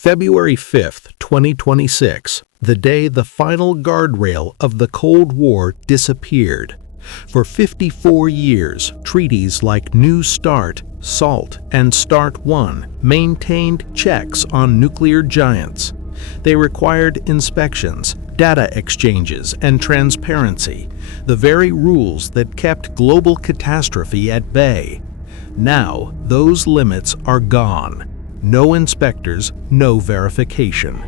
February 5th, 2026, the day the final guardrail of the Cold War disappeared. For 54 years, treaties like New START, SALT, and START I maintained checks on nuclear giants. They required inspections, data exchanges, and transparency, the very rules that kept global catastrophe at bay. Now, those limits are gone. No inspectors, no verification.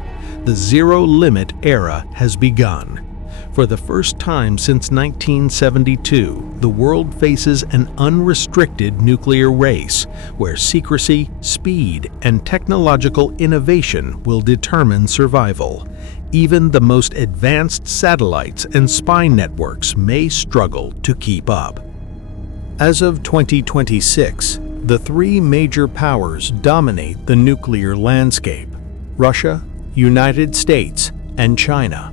The zero-limit era has begun. For the first time since 1972, the world faces an unrestricted nuclear race, where secrecy, speed, and technological innovation will determine survival. Even the most advanced satellites and spy networks may struggle to keep up. As of 2026, the three major powers dominate the nuclear landscape: Russia, United States, and China.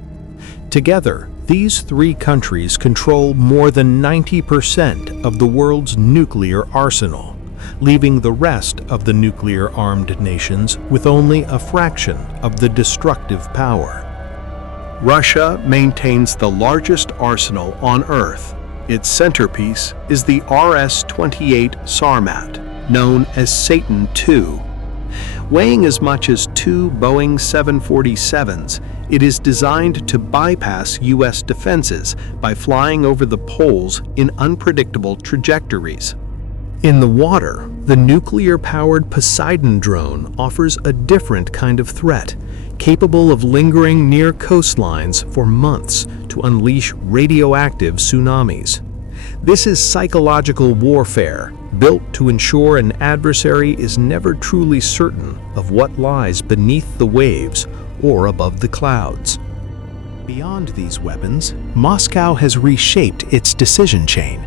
Together, these three countries control more than 90% of the world's nuclear arsenal, leaving the rest of the nuclear-armed nations with only a fraction of the destructive power. Russia maintains the largest arsenal on Earth. Its centerpiece is the RS-28 Sarmat, known as Satan II. Weighing as much as two Boeing 747s, it is designed to bypass U.S. defenses by flying over the poles in unpredictable trajectories. In the water, the nuclear-powered Poseidon drone offers a different kind of threat, capable of lingering near coastlines for months to unleash radioactive tsunamis. This is psychological warfare, built to ensure an adversary is never truly certain of what lies beneath the waves or above the clouds. Beyond these weapons, Moscow has reshaped its decision chain.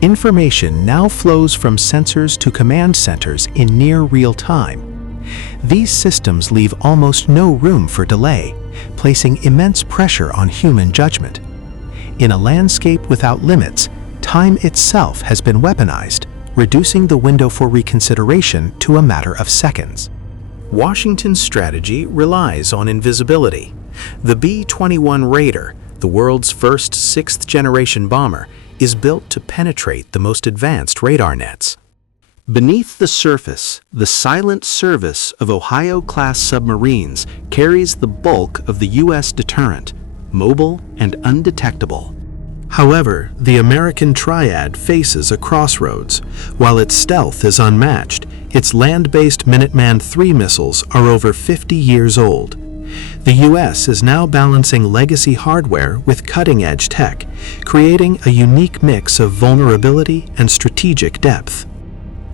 Information now flows from sensors to command centers in near real time. These systems leave almost no room for delay, placing immense pressure on human judgment. In a landscape without limits, time itself has been weaponized, reducing the window for reconsideration to a matter of seconds. Washington's strategy relies on invisibility. The B-21 Raider, the world's first sixth-generation bomber, is built to penetrate the most advanced radar nets. Beneath the surface, the silent service of Ohio-class submarines carries the bulk of the U.S. deterrent, mobile and undetectable. However, the American Triad faces a crossroads. While its stealth is unmatched, its land-based Minuteman III missiles are over 50 years old. The U.S. is now balancing legacy hardware with cutting-edge tech, creating a unique mix of vulnerability and strategic depth.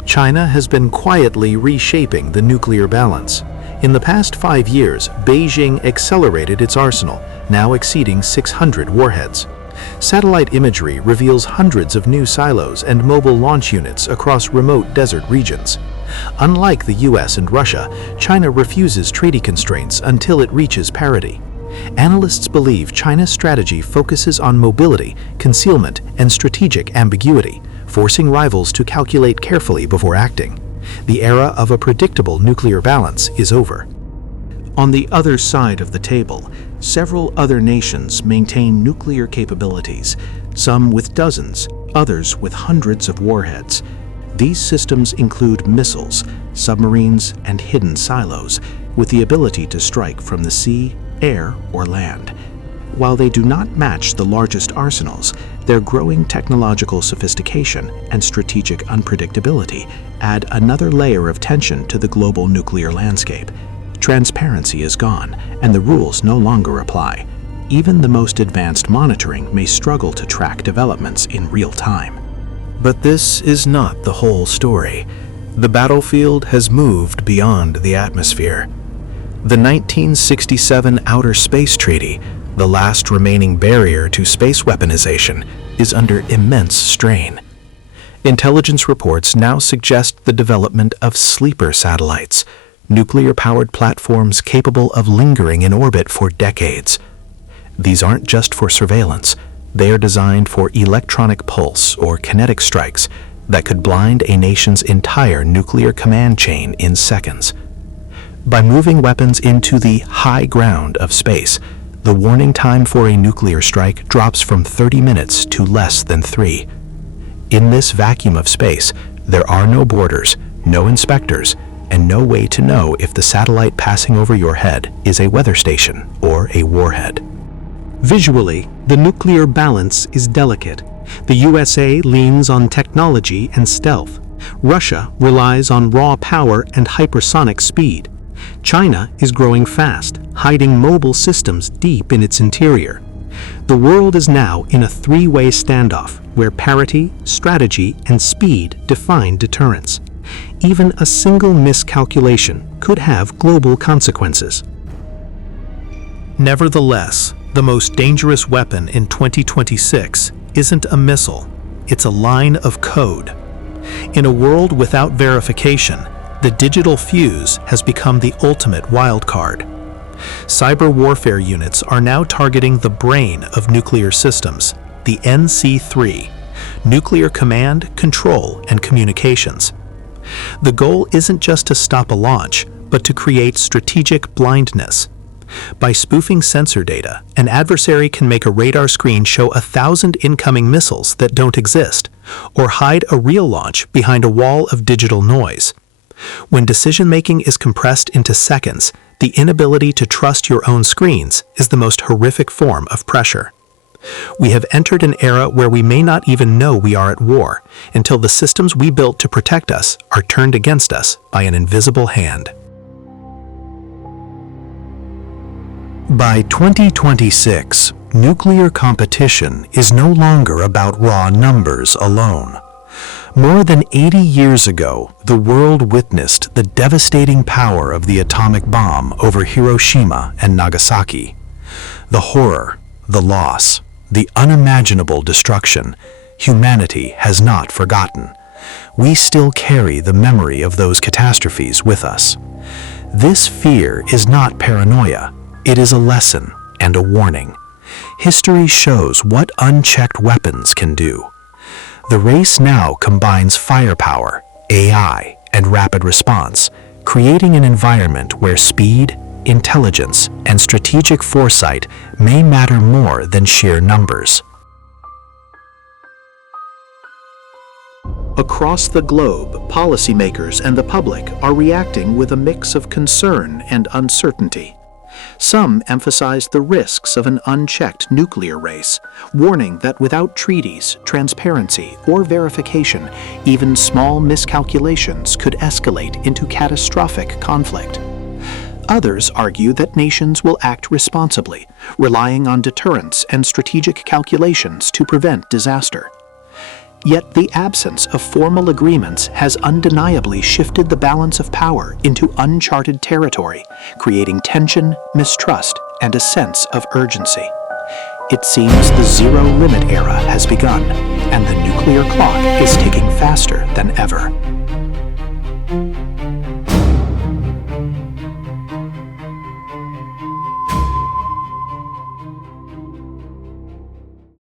China has been quietly reshaping the nuclear balance. In the past 5 years, Beijing accelerated its arsenal, now exceeding 600 warheads. Satellite imagery reveals hundreds of new silos and mobile launch units across remote desert regions. Unlike the US and Russia, China refuses treaty constraints until it reaches parity. Analysts believe China's strategy focuses on mobility, concealment, and strategic ambiguity, forcing rivals to calculate carefully before acting. The era of a predictable nuclear balance is over. On the other side of the table, several other nations maintain nuclear capabilities, some with dozens, others with hundreds of warheads. These systems include missiles, submarines, and hidden silos, with the ability to strike from the sea, air, or land. While they do not match the largest arsenals, their growing technological sophistication and strategic unpredictability add another layer of tension to the global nuclear landscape. Transparency is gone, and the rules no longer apply. Even the most advanced monitoring may struggle to track developments in real time. But this is not the whole story. The battlefield has moved beyond the atmosphere. The 1967 Outer Space Treaty, the last remaining barrier to space weaponization, is under immense strain. Intelligence reports now suggest the development of sleeper satellites, nuclear-powered platforms capable of lingering in orbit for decades. These aren't just for surveillance. They are designed for electronic pulse or kinetic strikes that could blind a nation's entire nuclear command chain in seconds. By moving weapons into the high ground of space, the warning time for a nuclear strike drops from 30 minutes to less than 3. In this vacuum of space, there are no borders, no inspectors, and no way to know if the satellite passing over your head is a weather station or a warhead. Visually, the nuclear balance is delicate. The USA leans on technology and stealth. Russia relies on raw power and hypersonic speed. China is growing fast, hiding mobile systems deep in its interior. The world is now in a three-way standoff where parity, strategy, and speed define deterrence. Even a single miscalculation could have global consequences. Nevertheless, the most dangerous weapon in 2026 isn't a missile, it's a line of code. In a world without verification, the digital fuse has become the ultimate wildcard. Cyber warfare units are now targeting the brain of nuclear systems, the NC3, Nuclear Command, Control, and Communications. The goal isn't just to stop a launch, but to create strategic blindness. By spoofing sensor data, an adversary can make a radar screen show 1,000 incoming missiles that don't exist, or hide a real launch behind a wall of digital noise. When decision-making is compressed into seconds, the inability to trust your own screens is the most horrific form of pressure. We have entered an era where we may not even know we are at war until the systems we built to protect us are turned against us by an invisible hand. By 2026, nuclear competition is no longer about raw numbers alone. More than 80 years ago, the world witnessed the devastating power of the atomic bomb over Hiroshima and Nagasaki. The horror, the loss, the unimaginable destruction, humanity has not forgotten. We still carry the memory of those catastrophes with us. This fear is not paranoia. It is a lesson and a warning. History shows what unchecked weapons can do. The race now combines firepower, AI, and rapid response, creating an environment where speed, intelligence, and strategic foresight may matter more than sheer numbers. Across the globe, policymakers and the public are reacting with a mix of concern and uncertainty. Some emphasize the risks of an unchecked nuclear race, warning that without treaties, transparency, or verification, even small miscalculations could escalate into catastrophic conflict. Others argue that nations will act responsibly, relying on deterrence and strategic calculations to prevent disaster. Yet the absence of formal agreements has undeniably shifted the balance of power into uncharted territory, creating tension, mistrust, and a sense of urgency. It seems the zero-limit era has begun, and the nuclear clock is ticking faster than ever.